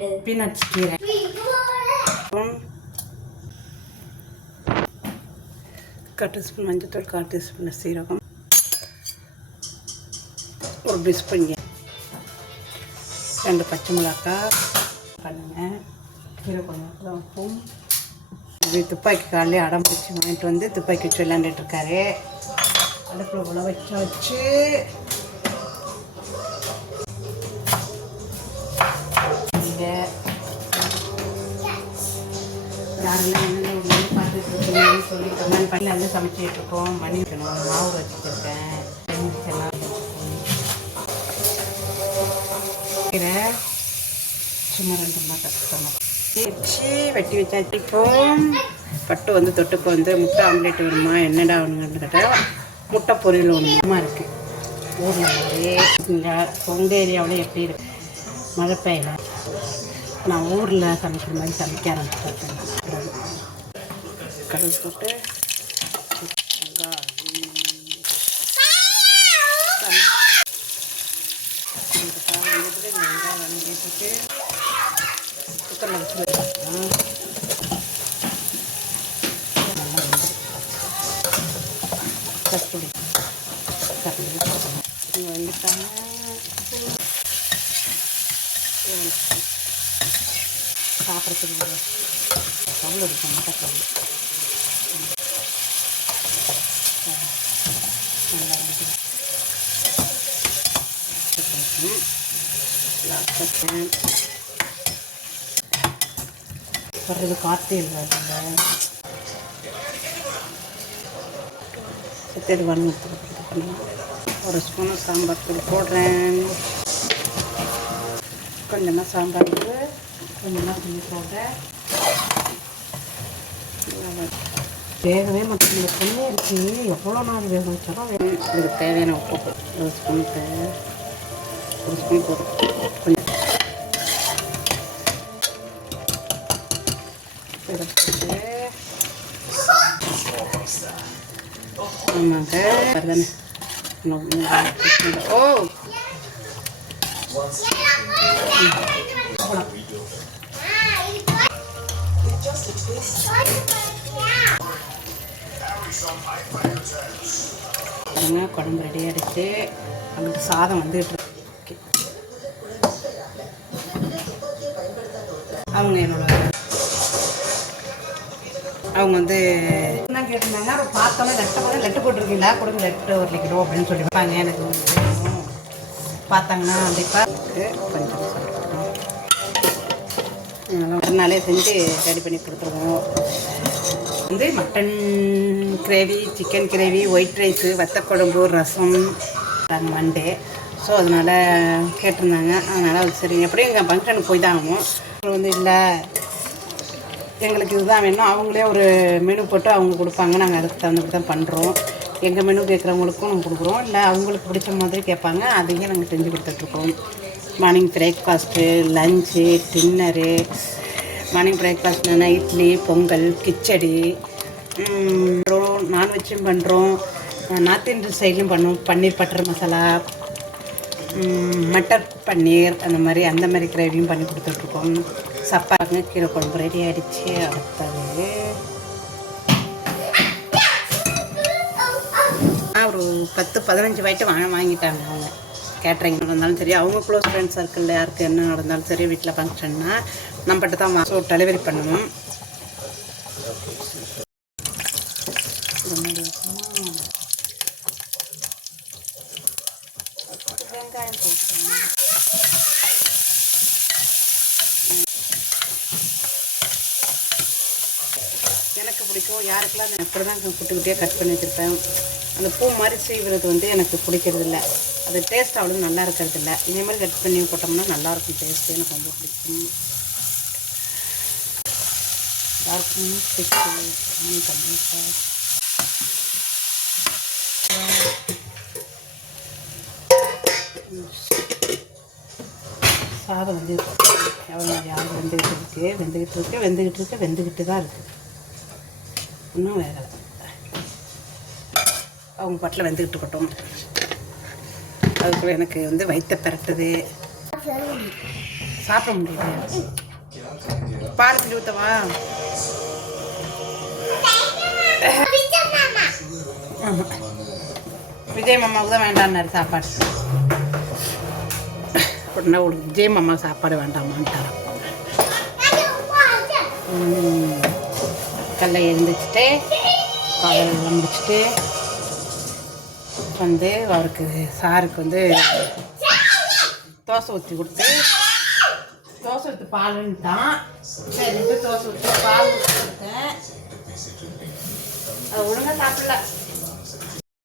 Peanuts கீரை, கால் teaspoon மஞ்சத்தூள், கால் teaspoon சீரகம், ஒரு டீஸ்பூன், 2 பச்சை மிளகாய் பண்ணுங்கள். கீரை கொஞ்சம் உப்பும். இது துப்பாக்கி காலையில் அடம் பிடிச்சி வாங்கிட்டு வந்து துப்பாக்கி வச்சு விளையாண்டுட்டுருக்காரு. அடுப்பில் உள்ள வச்சு யாரெல்லாம் என்னென்ன உள்ளே பார்த்துட்டு இருக்கீங்கன்னு சொல்லி கமெண்ட் பண்ணி வந்து சமைச்சிட்ருக்கோம். மணி வைக்கணும், மாவு வச்சுருக்கேன், எல்லாம் கீரை சும்மா 2 மாட்டை வச்சு வெட்டி வச்சாச்சு. இப்போ பட்டு வந்து தொட்டுக்கு வந்து முட்டை ஆம்லேட் வேணுமா, என்னடா வேணுங்கன்னு கேட்டால் முட்டை பொரியல் ஒன்றுமா இருக்குது. ஊரில் உங்கள் ஏரியாவில் எப்படி இருக்கு? மழை பெய்யல. நான் ஊரில் சமைக்கிற மாதிரி சமைக்க ஆரம்பிச்சிட்டேன். கடுகு போட்டு வெங்காயம் வதக்கிட்டு குக்கரில் வச்சு கஸ்தூரி வந்துட்டாங்க. சாப்பிட்றதுக்கு கவுள் இருக்கும், முட்டை கவுள் நல்லா வந்து வர்றது காற்று இல்லை. சித்தடி வண்ணத்துக்கு பண்ணலாம். ஒரு ஸ்பூனு சாம்பார் தூள் போடுறேன். கொஞ்சமாக சாம்பார் தூள், கொஞ்சமாக கொஞ்சம் போடுறேன். வேகவே மட்டும் இந்த பொண்ணே இருக்குது. எவ்வளோ நாள் வேக வச்சாலும் இதுக்கு தேவையான உப்பு ஒரு ஸ்பூன் போடும். கொஞ்சம் இதை போட்டு ஆமாங்க வருதானே. ஓ குழம்பு ரெடி ஆகிடுச்சு. அங்கிட்டு சாதம் வந்துட்டு ஓகே. அவங்க வந்து என்ன கேட்டிருந்தாங்க, பார்த்தோன்னே லெட்டு போட்டிருக்கீங்களா, கொடுங்க லெட்டு 1 கிலோ அப்படின்னு சொல்லியிருப்பாங்க. எனக்கு வேணும் பார்த்தாங்கன்னா கண்டிப்பாக கொஞ்சம் மறுநாளே செஞ்சு ரெடி பண்ணி கொடுத்துருவோம். வந்து mutton gravy, chicken gravy, white rice, வத்தக்குழம்பு, ரசம் மண்டே. ஸோ அதனால் கேட்டிருந்தாங்க. அதனால் சரி எப்படியும் எங்கள் ஃபங்க்ஷனுக்கு போய் தான் ஆகும். வந்து இல்லை எங்களுக்கு இதுதான் வேணும், அவங்களே ஒரு மெனு போட்டு அவங்க கொடுப்பாங்க. நாங்கள் அதுக்கு தகுந்தபடி தான் பண்ணுறோம். எங்கள் மெனு கேட்குறவங்களுக்கும் நாங்கள் கொடுக்குறோம், இல்லை அவங்களுக்கு பிடிச்ச மாதிரி கேட்பாங்க, அதையும் நாங்கள் செஞ்சு கொடுத்துட்ருக்கோம். Morning breakfast, lunch, dinner. Morning பிரேக்ஃபாஸ்ட்னா இட்லி, பொங்கல், கிச்சடி, நான்வெஜ்ஜும் பண்ணுறோம், நார்த் இந்தியன் சைட்லையும் பண்ணுவோம். பன்னீர் பட்டர் மசாலா, மட்டர் பன்னீர், அந்த மாதிரி கிரேவியும் பண்ணி கொடுத்துட்ருக்கோம். சப்பாங்க கீரை குழம்பு ரெடி ஆகிடுச்சு. அடுத்தது ஒரு 10-15 வாய்ட்டு வாங்கிட்டாங்க அவங்க. கேட்ரிங் நடந்தாலும் சரி, அவங்க க்ளோஸ் ஃப்ரெண்ட்ஸ் சர்க்கிளில் யாருக்கு என்ன நடந்தாலும் சரி, வீட்டில் ஃபங்க்ஷன்னா நம்மகிட்ட தான் டெலிவரி பண்ணணும். வெங்காயம் போட்டுருங்க. எனக்கு பிடிக்கும். யாருக்கெல்லாம் நான் இப்படி தான் குட்டி குட்டியாக கட் பண்ணி வச்சுருப்பேன். அந்த பூ மாதிரி சீவுறது வந்து எனக்கு பிடிக்கிறது இல்லை. அது டேஸ்ட் அவ்வளோ நல்லா இருக்கிறது இல்லை. இதே மாதிரி கட் பண்ணி போட்டோம்னா நல்லாயிருக்கும். டேஸ்ட்டு எனக்கு ரொம்ப பிடிக்கும். எல்லாருக்கும் சாதம் வந்து எவ்வளோ யாரும் வெந்துக்கிட்டு தான் இருக்குது. இன்னும் வேகலை. அவங்க பாட்டில் வெந்துக்கிட்டு இருக்கட்டும். அதுக்குள்ள எனக்கு வந்து வயிற்ற பெரட்டுது. சாப்பிட முடியல. பால் கிண்டி ஊற்றவா? ஆமாம், விஜய் மாமாவுக்கு தான் வேண்டான்னாரு சாப்பாடு. உடனே உங்களுக்கு விஜய் மாமா சாப்பாடு வேண்டாமான்ட்டார். கல்லை எழுந்திரிச்சிட்டு காலையில் முடிச்சுட்டு வந்து அவருக்கு சாருக்கு வந்து தோசை ஊற்றி கொடுத்து, தோசை ஊற்றி பாலுன்ட்டான். சரின்ட்டு தோசை ஊற்றி பால் ஊற்றி கொடுத்தேன். அது ஒழுங்காக சாப்பிடல.